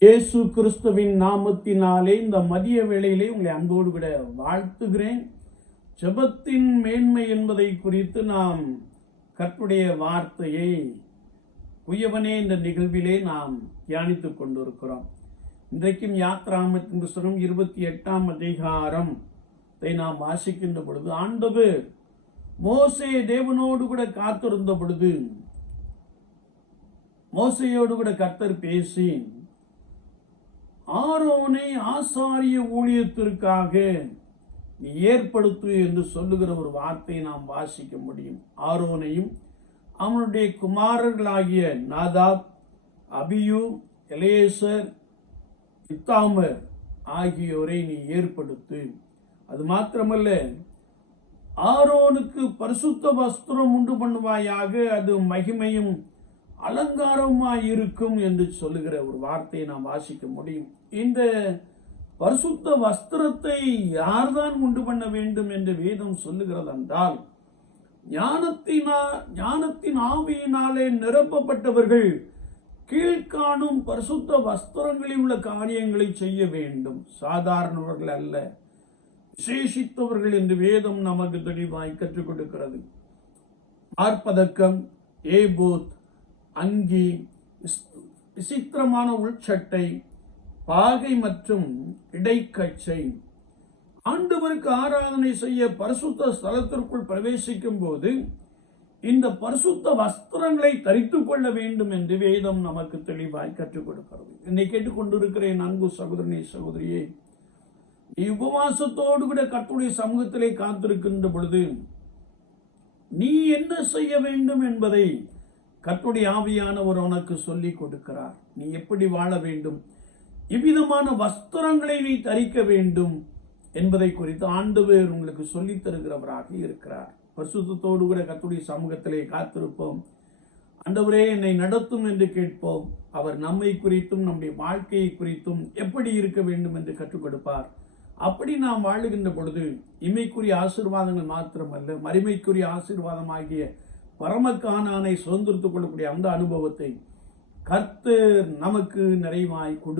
இயேசு கிறிஸ்துவின் நாமத்தினாலே இந்த மதிய வேளையிலே உங்களை அன்போடு கூட வாழ்த்துகிறேன். ஜெபத்தின் மேன்மை என்பதை குறித்து நாம் கற்புடைய வார்த்தையை குயவனே என்ற நிகழ்விலே நாம் தியானித்துக் கொண்டிருக்கிறோம். இன்றைக்கும் யாத்ராமத்தின் புஸ்தகம் இருபத்தி எட்டாம் அதிகாரம் இதை நாம் வாசிக்கின்ற பொழுது ஆண்டவு மோசே தேவனோடு கூட காத்திருந்த பொழுது மோசையோடு கூட கர்த்தர் பேசி ஆரோனை ஆசாரிய ஊழியத்திற்காக நீ ஏற்படுத்து என்று சொல்லுகிற ஒரு வார்த்தையை நாம் வாசிக்க முடியும். ஆரோனையும் அவனுடைய குமாரர்களாகிய நாதாப் அபியூ எலேசர் இத்தாமர் ஆகியோரை நீ ஏற்படுத்து. அது மாத்திரமல்ல ஆரோனுக்கு பரிசுத்த வஸ்திரம் உண்டு பண்ணுவாயாக அது மகிமையும் அலங்காரமாக இருக்கும் என்று சொல்லுகிற ஒரு வார்த்தையை நாம் வாசிக்க முடியும். இந்த பரிசுத்த வஸ்திரத்தை யார்தான் உண்டு பண்ண வேண்டும் என்று வேதம் சொல்லுகிறது என்றால் ஞானத்தினா ஞானத்தின் ஆவியினாலே நிரப்பப்பட்டவர்கள் கீழ்காணும் பரிசுத்த வஸ்திரங்களில் உள்ள காரியங்களை செய்ய வேண்டும். சாதாரணவர்கள் அல்ல விசேஷித்தவர்கள் என்று வேதம் நமக்கு தெளிவாய் கற்றுக் கொடுக்கிறது. ஆர்ப்பதக்கம் ஏபோத் அங்கி விசித்திரமான உள்சட்டை பாகை மற்றும் இடைக்கச்சை. ஆண்டவருக்கு ஆராதனை செய்ய பரிசுத்த ஸ்தலத்திற்குள் பிரவேசிக்கும் போது இந்த பரிசுத்த வஸ்திரங்களை தரித்து கொள்ள வேண்டும் என்று வேதம் நமக்கு தெளிவாய் கற்றுக் கொடுக்கிறது. என்னை கேட்டுக்கொண்டிருக்கிறேன் அன்பு சகோதரனே சகோதரியே நீ உபவாசத்தோடு கூட கர்த்தருடைய சமூகத்திலே காத்திருக்கின்ற பொழுது நீ என்ன செய்ய வேண்டும் என்பதை கர்த்தருடைய ஆவியானவர் உனக்கு சொல்லி கொடுக்கிறார். நீ எப்படி வாழ வேண்டும்? இவ்விதமான வஸ்திரங்களை நீ தரிக்க வேண்டும் என்பதை குறித்து ஆண்டவர் உங்களுக்கு சொல்லித் தருகிறவராக இருக்கிறார். பரிசுத்தோடு கூட கத்துடைய சமூகத்திலே காத்திருப்போம். அந்தவரே என்னை நடத்தும் என்று கேட்போம். அவர் நம்மை குறித்தும் நம்முடைய வாழ்க்கையை குறித்தும் எப்படி இருக்க வேண்டும் என்று கற்றுக் கொடுப்பார். அப்படி நாம் வாழுகின்ற பொழுது இமைக்குரிய ஆசீர்வாதங்கள் மாத்திரமல்ல மறுமைக்குரிய ஆசீர்வாதமாகிய பரமக்கானானை சுதந்திரத்துக் கொள்ளக்கூடிய அந்த அனுபவத்தை கர்த்தர் நமக்கு நிறைவாய் கொடு